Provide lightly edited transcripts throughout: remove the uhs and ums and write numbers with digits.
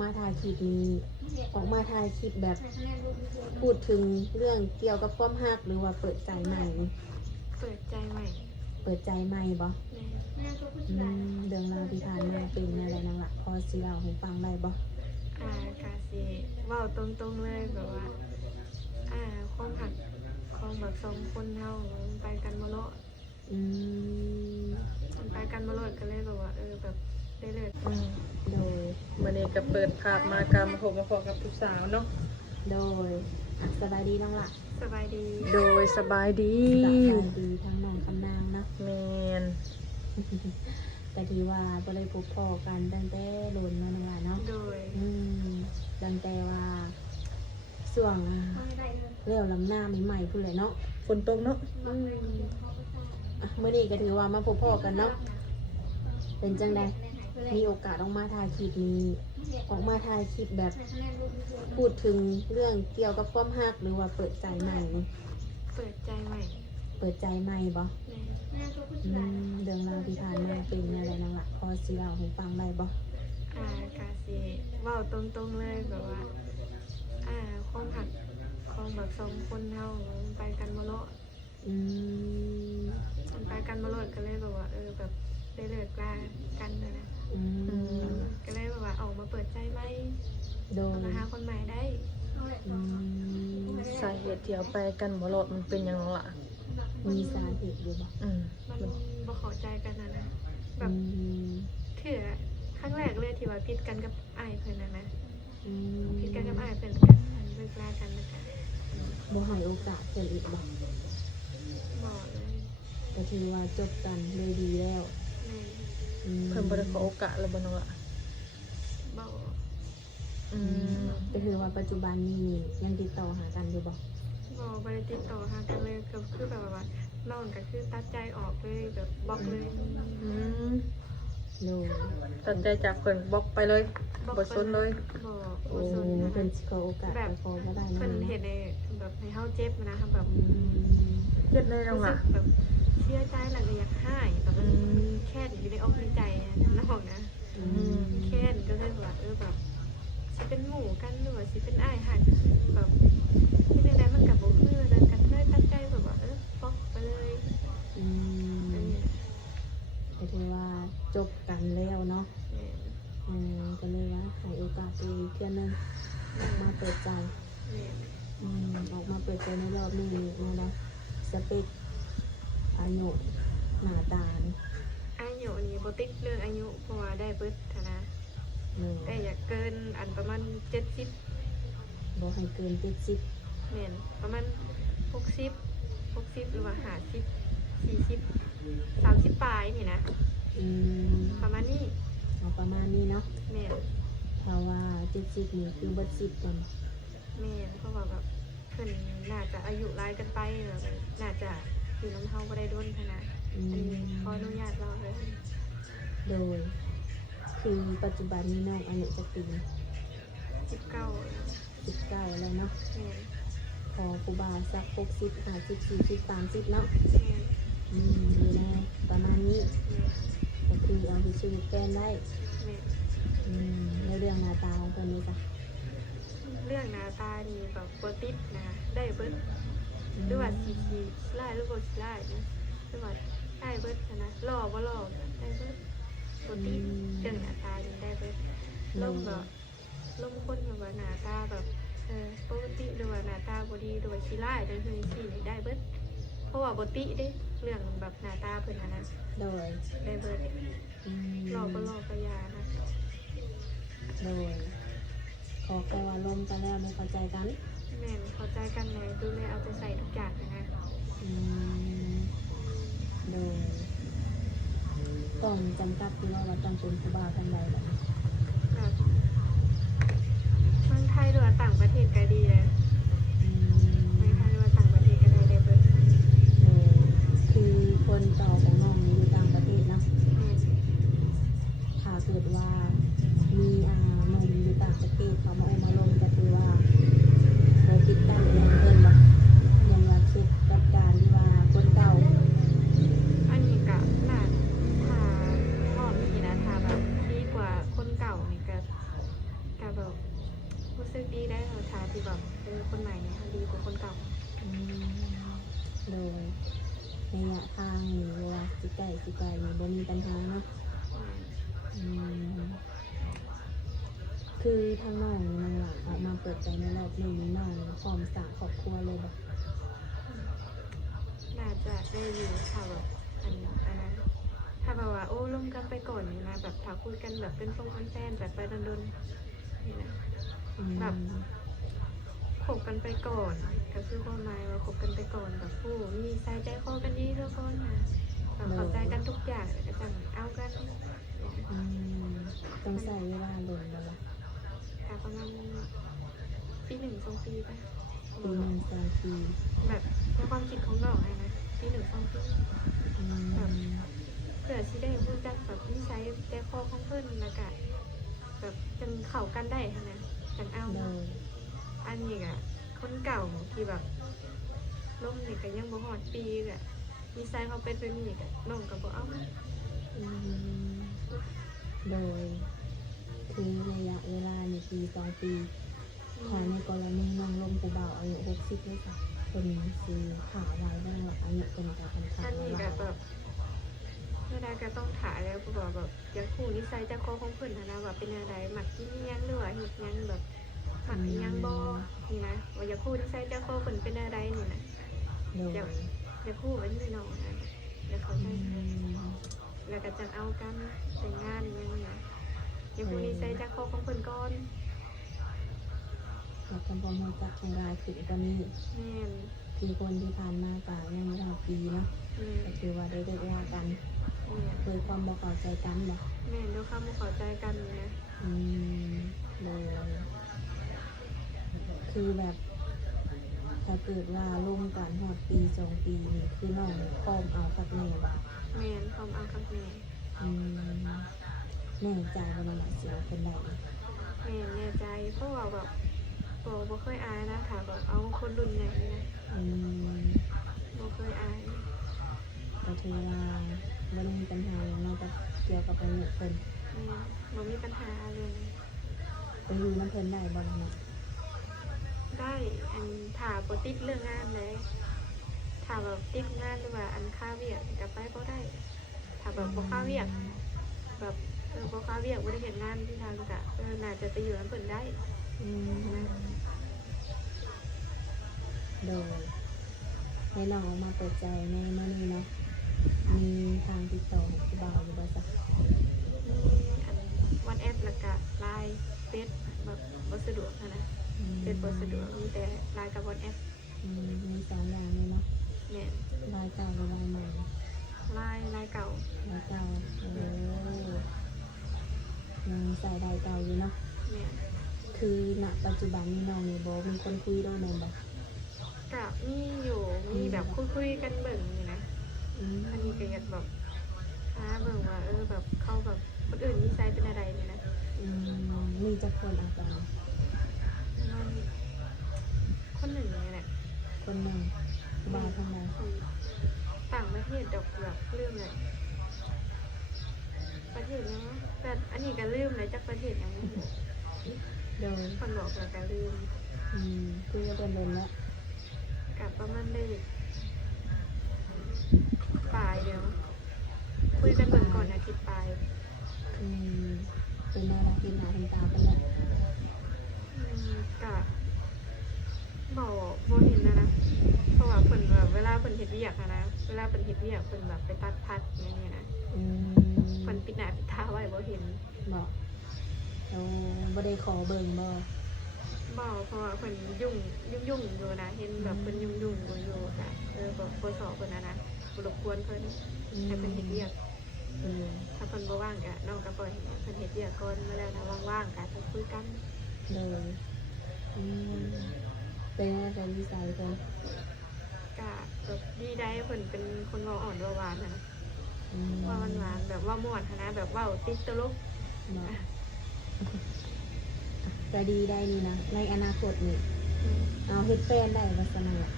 มาถ่ายคลิปนี้ออกมาถ่ายคลิปแบบพูดถึงเรื่องเกี่ยวกับความรักหรือว่าเปิดใจใหม่นี่ เปิดใจใหม่ เปิดใจใหม่บ่เรื่องราวที่ผ่านมาเป็นอะไรนั่นล่ะพอสิเล่าให้ฟังได้บ่ กาสิเว้าตรงๆเลยแบบว่าความหักของแบบสองคนเฮามันไปกันบ่รอด อืม มันไปกันบ่รอดก็เลยแบบว่าแบบได้เลิก โดย มื้อนี้ก็เปิดภาพมากรรมมาพบมาพอกับผู้สาวเนาะ โดยสบายดีน้องล่ะ สบายดี โดยสบายดี สบายดีทั้งน้องคำนางเนาะ แม่น แต่ที่ว่าบ่ได้พบพ่อกันตั้งแต่โดนมาน้องล่ะเนาะ โดย ตั้งแต่ว่าช่วงเรื่องลำหน้าใหม่ๆพุ่นแหละเนาะ ฝนตกเนาะ เมื่อนี้ก็ถือว่ามาพบพ่อกันเนาะเป็นจังใดมีโอกาสออกมาถ่ายคลิปนี้ออกมาถ่ายคลิปแบบพูดถึงเรื่องเกี่ยวกับความรักหรือว่าเปิดใจใหม่นี่ เปิดใจใหม่ เปิดใจใหม่บ่เรื่องราวที่ผ่านมาเป็นอะไรนั่นล่ะพอสิเล่าให้ฟังได้บ่ กาสิเว้าตรงๆเลยแบบว่าความหักของแบบสองคนเฮามันไปกันบ่รอด อืม มันไปกันบ่รอดก็เลยแบบว่าแบบได้เลิกลากันนะ อืม ก็เลยแบบว่าออกมาเปิดใจไหม โดย มาหาคนใหม่ได้ อืม สาเหตุที่เอาไปกันบ่รอดมันเป็นหยังล่ะ มีสาเหตุอยู่บ่ มันบ่เข้าใจกันนะแบ อื บ ม ถือครั้งแรกเลยที่ว่าผิดกันกับอ้ายเพิ่นนะ อืม ผิดกันกับอ้ายเพิ่นกันมันเลิกลากันแล้วกัน บ่ให้โอกาสเพิ่นอีกบ่ บอกเลย ก็ถือว่าจบกันเลยดีแล้ว แม่ เพิ่นบ่ได้ขอโอกาสแล้วบ่น้องล่ะ บอก อืม ก็คือว่าปัจจุบันนี้ยังติดต่อหากันอยู่บ่ บอกบ่ได้ติดต่อหากันเลยก็คือแบบว่าน้องก็คือตัดใจออกเลยแบบบล็อกเลย อืม โน ตัดใจจากเพิ่นบล็อกไปเลยบ่สนเลย บอก โอ้ บ่สนนะ เพิ่นสิขอโอกาสไปขอบ่ได้นะ เพิ่นเห็นในแบบให้เฮาเจ็บนะครับแบบ อืม เจ็ดเลยน้อง รู้สึ ล่ะ กแบบเชื่อใจหลังอยากให้แบบมันแค่อยู่ในอกในใจนะบอกนะ อืม แค่นก็เลยว่าแบบสิเป็นหมู่กันหรือว่าสิเป็นอ้ายหักแบบที่ในนั้นมันกับบ่คือเลยกันเลยตั้งใจแบบว่าบล็อกไปเลย อืมก็ถือว่าจบกันแล้วเนาะก็เลยว่าให้โอกาสอีกเทื่อนึงออกมาเปิดใจออกมาเปิดใจในรอบนี้เนาะสเปคอายุหน้าตานี่ อายุนี่บ่ติดเรื่องอายุเพราะว่าได้เบิดนะ แต่อยากเกินอันประมาณ70 บ่ให้เกิน70 แม่นประมาณ60หรือว่า50 40 30ปลายนี่นะ อืม ประมาณนี้ เอาประมาณนี้เนาะ แม่น เพราะว่า70นี่คือเบิด10กัน แม่นเพราะว่าแบบเพิ่นน่าจะอายุหลายกันไปแบบน่าจะอยู่น้ำเฮาบ่ได้โดนขนาดอันนี้ขออนุญาตเราเลย โดย คือปัจจุบันนี้น้องอายุจะปี19 19แล้วเนาะ แม่น พอครูบาสัก60 50 40 30เนาะ แม่น อยู่ในประมาณนี้ แม่น ก็คือเอาไปชีวิตแฟนได้ แม่น ในเรื่องหน้าตาของคนนี้จ้ะ เรื่องหน้าตานี่แบบบ่ติดนะได้เบิดหรือว่าสิขี้ร้ายหรือบ่ขี้ร้ายนะหรือว่าได้เบิดนะหล่อบ่หล่อได้เบิดบ่ติดเรื่องหน้าตานี่ได้เบิดลมแบบลมคนแบบว่าหน้าตาแบบปกติหรือว่าหน้าตาบ่ดีหรือว่าขี้ร้ายจังซี่นี่ได้เบิดเพราะว่าบ่ติเด้เรื่องแบบหน้าตาเพิ่นนะ โดย ได้เบิดหล่อบ่หล่อก็อยานะ โดยขอแค่ว่าลมกันแล้วไม่เข้าใจกัน แม่นเข้าใจกันเลยดูแลเอาใจใส่ทุกอย่างนะ อืมโดยต้องจำกัดที่ว่าต้องเป็นครูบาท่านใดแบบนี้ แบบเมืองไทยหรือว่าต่างประเทศก็ดีเลยเมืองไทยหรือว่าต่างประเทศก็ได้เบิด คือคนต่อของน้องอยู่ต่างประเทศนะ แม่น ถ้าเกิดว่ามีหนุ่มอยู่ต่างประเทศเขามาอบมาลมก็ถือว่าโบปิดกั้นยังเพิ่นบ่ยังว่าคิดกับการที่ว่าคนเก่า อันนี้ก็น่าถ้าพ่อมีนะถ้าแบบดีกว่าคนเก่านี่ก็ แบบรู้สึกดีได้เราชาที่แบบคนใหม่เนี่ยดีกว่าคนเก่า อืมโดยระยะทางนี่เวลาสิไกลนี่บ่มีปัญหาเนาะอืมคือทางน้องนี่น้องหลังออกมาเปิดใจในรอบนี้น้องพร้อมสร้างครอบครัวเลยบ่ น่าจะได้อยู่ค่ะแบบอันนั้นถ้าแบบว่าโอ้ร่วมกันไปก่อนนี่นะแบบถ้าคุยกันแบบเป็นแฟนแบบไปดนๆนี่นะ อืม แบบคบกันไปก่อนก็คือความหมายว่าคบกันไปก่อนแบบผู้มีใจคอกันดีทุกคนนะแบบเข้าใจกันทุกอย่างแล้วก็จังเอากัน อืมต้องใช้เวลาลงแล้วล่ะ แต่ประมาณปีหนึ่งสองปีไป ปีหนึ่งสองปี แบบในความคิดของน้องนะปีหนึ่งสองปี อืม เผื่อสิได้รู้จักแบบนิสัยใจคอของเพื่อนแล้วก็แบบจังเข้ากันได้นะจังเอา โดย อันนี้อะคนเก่าที่แบบล่มนี่ก็ยังบ่ฮอดปีอะนิสัยเขาเป็นแบบนี้ก็น้องก็บ่เอา อืมโดยคือระยะเวลาในปีสองปีถ้าในกรณีน้องลมผู้บ่าวอายุ60เลยค่ะเป็นสีขาวไว้บ้างหรอกอายุเป็นแต่คัน อันนี้ก็แบบเวลาก็ต้องถามแล้วก็บอกแบบอยากคู่นิสัยใจคอของเพิ่นนะว่าเป็นอะไรมักกินอิหยังหรือว่าเฮ็ดหยังแบบมักอิหยังบ่นี่นะว่าอยากคู่นิสัยใจคอเพิ่นเป็นอะไรนี่นะ โดย อยากคู่ไว้นี่น้องนะอยากเข้าใจ อืม แล้วก็จังเอากันแต่งงานอยังไงอย่าพูดนิสัยจากคอของเพิ่นก่อน แล้วก็บ่มาจักของรายขึ้นกว่านี้ แม่น ที่คนที่ผ่านมาก็ยังไม่ถึงปีเนาะ แม่ ก็คือว่าได้เลิกลากัน แม่น โดยความบ่เข้าใจกันบ่ แม่นด้วยความบ่เข้าใจกันนี่นะ อืมเลยคือแบบ ถ้าเกิดว่าร่วมกันหอดปีสองปีนี่คือน้องพร้อมเอาคักแน่บ่ แม่นพร้อมเอากับแม่ อืมแน่ใจว่าน้องน่ะสิเอาคนใด แม่นแน่ใจเพราะว่าแบบบ่เคยอายนะค่ะแบบเอาคนรุ่นใหญ่นี่นะ อืม บ่เคยอาย ก็ถือว่าบ่ได้มีปัญหาหยังเนาะกับเกี่ยวกับอายุเพิ่น แม่นบ่มีปัญหาอะไรเลย ไปอยู่นำเพิ่นได้บ่ล่ะเนาะ ได้อันถ้าบ่ติดเรื่องงานเลยถ้าแบบติดงานหรือว่าอันค่าเวียกก็ไปบ่ได้ถ้าแบบบ่ค่าเวียกแบบบ่ค่าเวียกบ่ได้เฮ็ดงานที่ทางก็น่าจะไปอยู่นำเพิ่นได้ อืมโดยให้น้องออกมาเปิดใจในมื้อนี้เนาะมีทางติดต่อของผู้บ่าวอยู่บ่จ๊ะ อันวันแอปแล้วก็ไลน์เฟซแบบบ่สะดวกนะเฟซบ่สะดวกมีแต่ไลน์กับวันแอป มีสองอย่างเลยเนาะ แม่น ลายเก่ากับลายใหม่ ไลน์เก่า ลายเก่ายังใส่ลายเก่าอยู่เนาะ แม่น คือณปัจจุบันนี้น้องนี่บอกมีคนคุยด้วยแม่นบ่ ก็มีอยู่มีแบบคุยกันเบิ่งนี่นะ อืม อันนี้ก็อยากแบบเบิ่งว่าแบบเขาแบบคนอื่นนิสัยเป็นอะไรนี่นะ มีจักคนอาการ มันคนหนึ่งนี่แหละ คนหนึ่งบ่าวทางใด ต่างประเทศดอกแบบลืมเลยประเทศยังวะแต่อันนี้ก็ลืมเลยจากประเทศยังไม่รู้ โดย คนบอกแล้วก็ลืม คือว่าโดนๆแล้ว กับประมาณได้ปลายเดียวคุยกันเบิ่งก่อนอาทิตย์ปลาย เป็นน่ารักเห็นหน้าเห็นตากันแล้ว กับบอกโบเห็นนะเพราะว่าเพิ่นแบบเวลาเพิ่นเฮ็ดเวียกนะเวลาเพิ่นเฮ็ดเวียกเพิ่นแบบไปตัดพัดอย่างเงี้ยนะเพิ่นปิดหน้าปิดตาไว้บ่เห็น บอกเราบ่ได้ขอเบิ่งบ่ บอกเพราะว่าเพิ่นยุ่งอยู่นะเห็นแบบเพิ่นยุ่งอยู่ค่ะแบบบ่สอบเพิ่นนะบ่รบกวนเพิ่นให้เพิ่นเฮ็ดเวียกถ้าเพิ่นบ่ว่างก็น้องก็ปล่อยให้เพิ่นเฮ็ดเวียกก่อนมาแล้วถ้าว่างๆก็จะคุยกัน เลยเป็นอะไรเป็นนิสัยเพิ่น ก็แบบดีได้เพิ่นเป็นคนเว้าอ่อนเว้าหวานนะว่าหวานแบบว่าม่วนนะแบบเว้าติดตลก เนาะจะดีได้นี่นะในอนาคตนี่เอาเฮ็ดแฟนได้ว่าซั่นนั่นล่ะ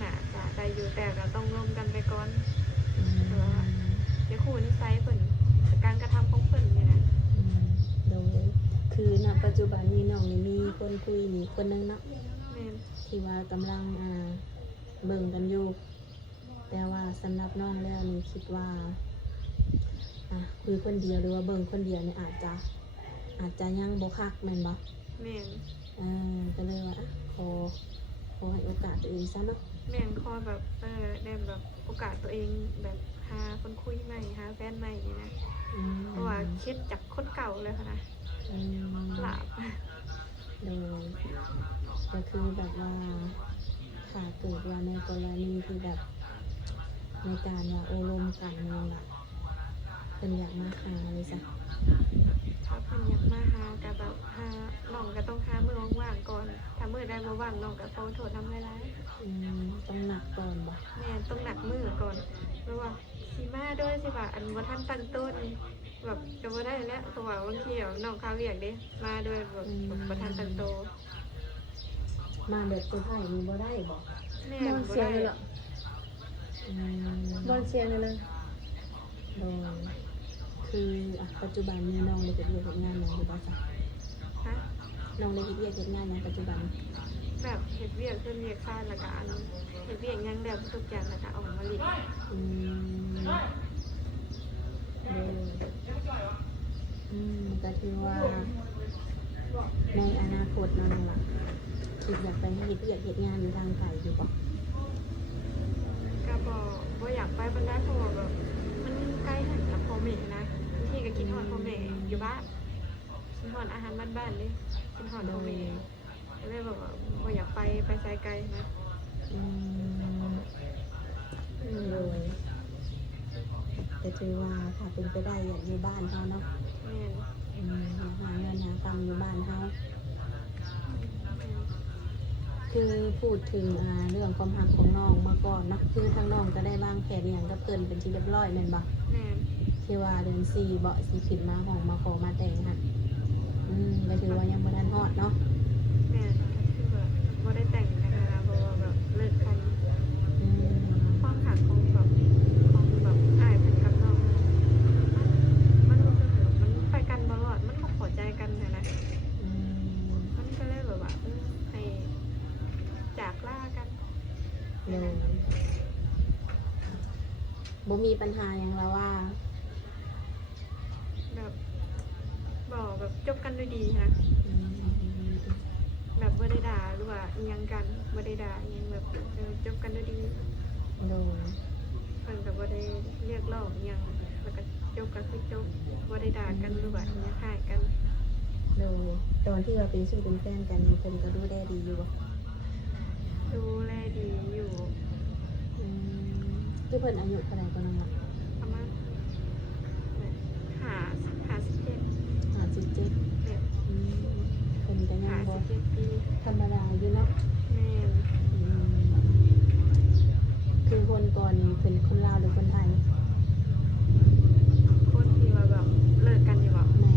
น่าจะได้อยู่แต่ก็ต้องร่วมกันไปก่อนเดี๋ยวครูนิสัยเพิ่นการกระทำของเพิ่นนี่นะ โดย คือณปัจจุบันนี้น้องนี่มีคนคุยนี่คนหนึงเนาะ แม่น ที่ว่ากำลังเบิ่งกันอยู่แต่ว่าสำหรับน้องแล้วนี่คิดว่าคุยคนเดียวหรือว่าเบิ่งคนเดียวนี่อาจจะยังบ่คักแม่นบ่ แม่น ก็เลยว่าขอให้โอกาสตัวเองซะเนาะ แม่นคอยแบบได้แบบโอกาสตัวเองแบบหาคนคุยใหม่หาแฟนใหม่นี่นะ อืม เพราะว่าคิดจากคนเก่าเลยค่ะนะ อืม หลาบ โดยก็คือแบบว่าถ้าเกิดว่าในกรณีที่แบบในการว่าโอลมกันนี่ล่ะเป็นอยากมาหาเลยจ้ะ ถ้าเพิ่นอยากมาหาก็แบบหาน้องก็ต้องหามื้อว่างๆก่อนถ้ามื้อใดบ่ว่างน้องก็ขอโทษนำหลาย ต้องหนักก่อนบ่ ๆแม่นต้องหนักมือก่อนเพราะว่าสิมาด้วยสิว่าอันบ่ทันตั้งต้นแบบก็บ่ได้แล้วเพราะว่าบางทีแบบน้องเขาเรียกเด้มาด้วยแบบบ่ทันตั้งโต มาแบบตัวไผ่นี่บ่ได้บ่ แม่ บอน บ่ เสียง ได้ เลยเหรอ อืม บอนเสียงเลยนะ โดยคือปัจจุบันนี้น้องได้เฮ็ดเวียกเฮ็ดงานหยังอยู่บ่จ๊ะ ฮะ น้องได้เฮ็ดเวียกเฮ็ดงานหยังปัจจุบัน แบบเฮ็ดเวียกขึ้นเวียกซ่านแล้วก็อันเฮ็ดเวียกหยังแล้วทุกอย่างแล้วก็ออกมาเลิน อืมโดยก็ถือว่าในอนาคตนั่นล่ะคิดอยากไปเฮ็ดเวียกเฮ็ดงานอยู่ทางไกลอยู่บ่ ก็บ่อยากไปบรรดาเพราะว่าแบบมันใกล้ถึงกับพ่อแม่นะบางทีก็กินฮอดพ่อแม่อยู่บ้านกินฮอดอาหารบ้านๆเลยกินฮอดพ่อแม่ก็เลยแบบว่าบ่อยากไปไสไกลนะ อืมโดยก็ถือว่าถ้าเป็นไปได้อยากอยู่บ้านเฮาเนาะ แม่น อยากหาเงินหาตังค์อยู่บ้านเฮาคือพูดถึงเรื่องความรักของน้องมาก่อนเนาะคือทางน้องก็ได้วางแผนอหย่างกับเพิ่นเป็นที่เรียบร้อยแม่นบ่ แม่น ที่ว่าเดือน4บ่สิขึ้นมาของมาขอมาแต่งค่ะก็ถือว่ายังบ่ทันฮอดเนาะ แม่นก็คือแบบบ่ได้แต่งนะคะเพราะว่าแบบเลิกกัน อืม ความหักของแบบอ้ายเพิ่นกับน้องมันรู้สึกแบบมันไปกันบ่รอดมันบ่เข้าใจกันนะ อืม มันก็เลยแบบว่าให้จากล่ากัน เลยบ่มีปัญหาหยังแล้วว่า แบบบอกแบบจบกันด้วยดีนะ อืม แบบบ่ได้ด่าหรือว่าอิหยังกันบ่ได้ด่าอิหยังแบบจบกันด้วยดี โดย เพิ่นก็บ่ได้เรียกร้องอิหยังแล้วก็จบกันคือจบบ่ได้ด่ากันหรือว่าอิหยังหายกัน โดยตอนที่ว่าเป็นสู้เป็นแฟนกันเพิ่นก็ดูแลดีอยู่บ่ ดูแลดีอยู่ คือเพิ่นอายุเท่าไหร่ก็น้องล่ะ ประมาณ57 57 เนี่ย เพิ่นก็ยังบ่ 57 ปี ธรรมดาอยู่เนาะ แม่น คือคนก่อนนี่เป็นคนลาวหรือคนไทย คนที่ว่าแบบเลิกกันอยู่บ่ แม่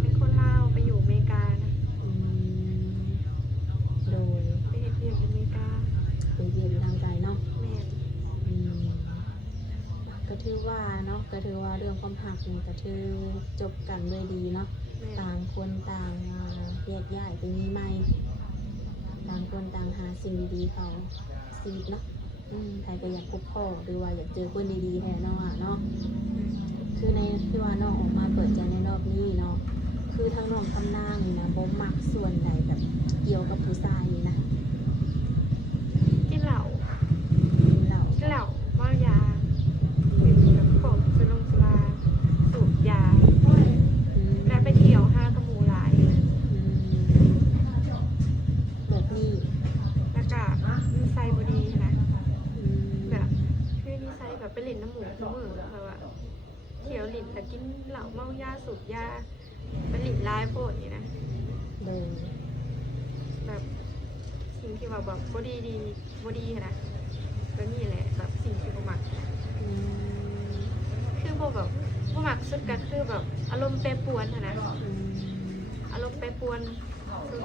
เป็นคนลาวไปอยู่อเมริกานะ โดย ไปเฮ็ดเวียกอยู่อเมริกา เป็นเรียนอยู่ทางไกลเนาะ แม่น ก็ถือว่าเนาะก็ถือว่าเรื่องความหักนี่ก็ถือจบกันด้วยดีเนาะ แม่น ต่างคนต่างแยกย้ายไปมีใหม่ต่างคนต่างหาสิ่งดีๆเขาชีวิตเนาะใครก็อยากพบพ่อหรือว่าอยากเจอคนดีๆแท้เนาะเนาะคือในที่ว่าน้องออกมาเปิดใจในรอบนี้เนาะคือทั้งน้องทำนางนี่นะบ่มักส่วนใดแบบเกี่ยวกับผู้ชายนี่นะ กินเหล้า กินเหล้า เหล้าเมายาเป็นแบบพวกสุรงสุราสูบยา และไปเที่ยวห้างกับหมู่หลาย แบบนี้ แล้วก็นิสัยบ่ดีนะ อืม แบบคือนิสัยแบบไปเล่นน้ำหมูทุกมื้อแบบว่าเที่ยวเล่นแต่กินเหล้าเมายาสูบยาไปเล่นหลายโพดนี่นะ โดย แบบสิ่งที่ว่าแบบบ่ดีนะก็นี่แหละแบบสิ่งที่บ่มัก อืม คือบ่มักสุดก็คือแบบอารมณ์แปรปรวนนะ อารมณ์แปรปรวนคือ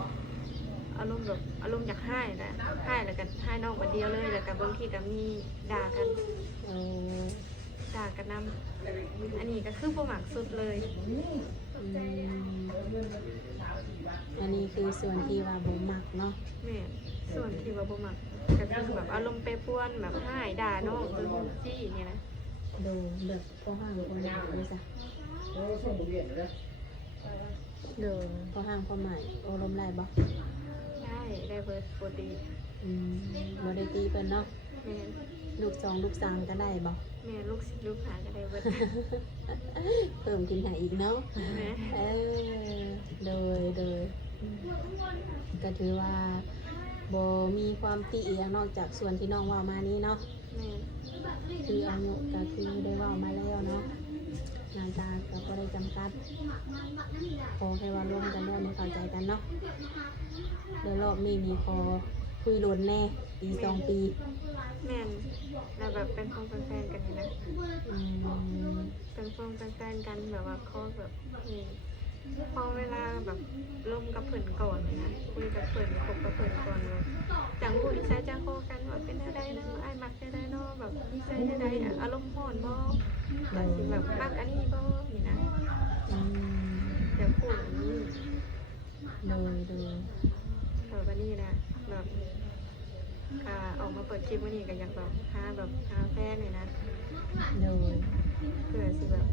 อารมณ์แบบอารมณ์อยากให้นะให้แล้วกันให้น้องคนเดียวเลยแล้วก็บางทีก็มีด่ากัน เออ ก จากกันนำอันนี้ก็คือบ่มักสุดเลย อันนี้คือส่วนที่ว่าบ่มักเนาะ แม่นส่วนที่ว่าบ่มักก็คือแบบอารมณ์แปรปรวนแบบให้ด่าน้องคือจี้เนี่ยนะ ดูแบบพ่อห้างคนใหม่เลยจ้ะ เด้อ พ่อห้างพ่อใหม่โอลมไรบ่ ได้เบิร์ดปกติ บ่ได้ตีเพิ่นเนาะ แม่น ลูกสองลูกสามก็ได้บ่ แม่ลูกศิษย์ลูกหาก็ได้เบิร์ด เพิ่มกินหาอีกเนาะ แม่ โดยก็ถือว่าบ่มีความติอีหยังนอกจากส่วนที่น้องเว่ามานี้เนาะ แม่ คืออายุก็คือได้เว่ามาแล้วเนาะหน้าตาก็บ่ได้จำกัดขอแค่ว่าร่วมกันแล้วไม่เข้าใจกันเนาะเดี๋ยวรอบนี้มีพอคุยโลนแน่ปีสองปี แม่นแล้วแบบเป็นคงเป็นแฟนกันนี่นะ อืม เป็นคงเป็นแฟนกันแบบว่าเขาแบบพอเวลาแบบร่วมกับเพื่อนก่อนนะคุยกับเพื่อนคบกับเพื่อนก่อนเลยจังหูนิสัยจังโคกันว่าเป็นอะไรนะไอ้มักได้เนาะแบบนิสัยได้อารมณ์ห่อนบ่แบบสิแบบมักอันนี้บ่นี่นะ อืม อยากพูดอย่างนี้ โดย แบบวันนี้นะแบบออกมาเปิดคลิปวันนี้ก็อยากแบบหาแฟนหน่อยนะ โดย เผื่อสิแบบ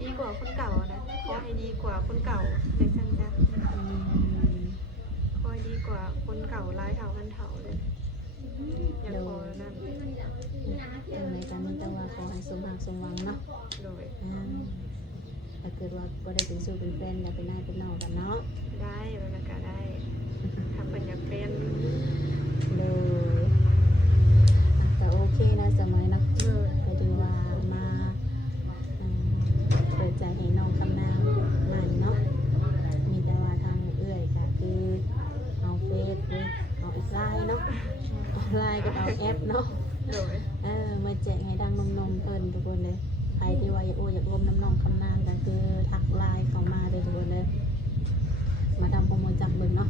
ดีกว่าคนเก่านะขอให้ดีกว่าคนเก่าในชั้นจ้ะ อืม ขอให้ดีกว่าคนเก่าร้ายเท่าพันเท่าเลยอยากขอนั่น อย่างไรกันนี่แต่ว่าขอให้สมหวังสมหวังเนาะ โดย ถ้าเกิดว่าบ่ได้เป็นสู้เป็นแฟนอย่าเป็นนายเป็นน้องกันเนาะ ได้แล้วก็ได้ถ้าเป็นอยากเป็น โดยแต่โอเคนะสมัยนะ เด้อ ก็ถือว่ามาเปิดใจให้น้องคำนามใหม่เนาะมีแต่ว่าทางเอื้อยก็คือเอาเฟซเอาอีกไลน์เนาะเอาไลน์กับเอาแอปเนาะ โดย มาแจกให้ดังนมเพิ่นทุกคนเลยใครที่ว่าอยากอยากร่วมน้ำน้องคำนามก็คือทักไลน์เข้ามาเลยทุกคนเลยมาทำโปรโมทจักเบิ่งเนาะ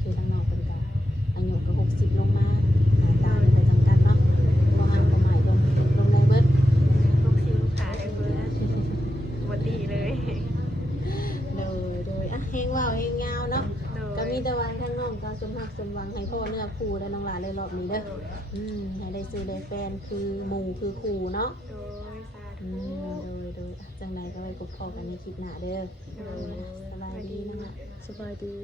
คือทางน้องเพิ่นก็อายุก็60ลงมาหน้าตาไม่จำกัดเนาะพอห่างพอใหม่ลงในเบิด ลูกศิษย์ลูกหาได้เบอร์บดดีเลย โดยเฮงว่าวเฮงยาวเนาะ โด ก็ ย มีแต่วันทั้งน้องก็สมหักสมหวังให้พ่อเนื้อคู่และน้องหลานเลยรอบนี้เด้อให้ได้ซื้อได้แฟนคือหมู่คือคู่เนาะ โดยสา อื ธุ มโดยจังไหนก็ไว้พบกันในคลิปหน้าเด้อ โดย สบายดีนะคะ สบายดี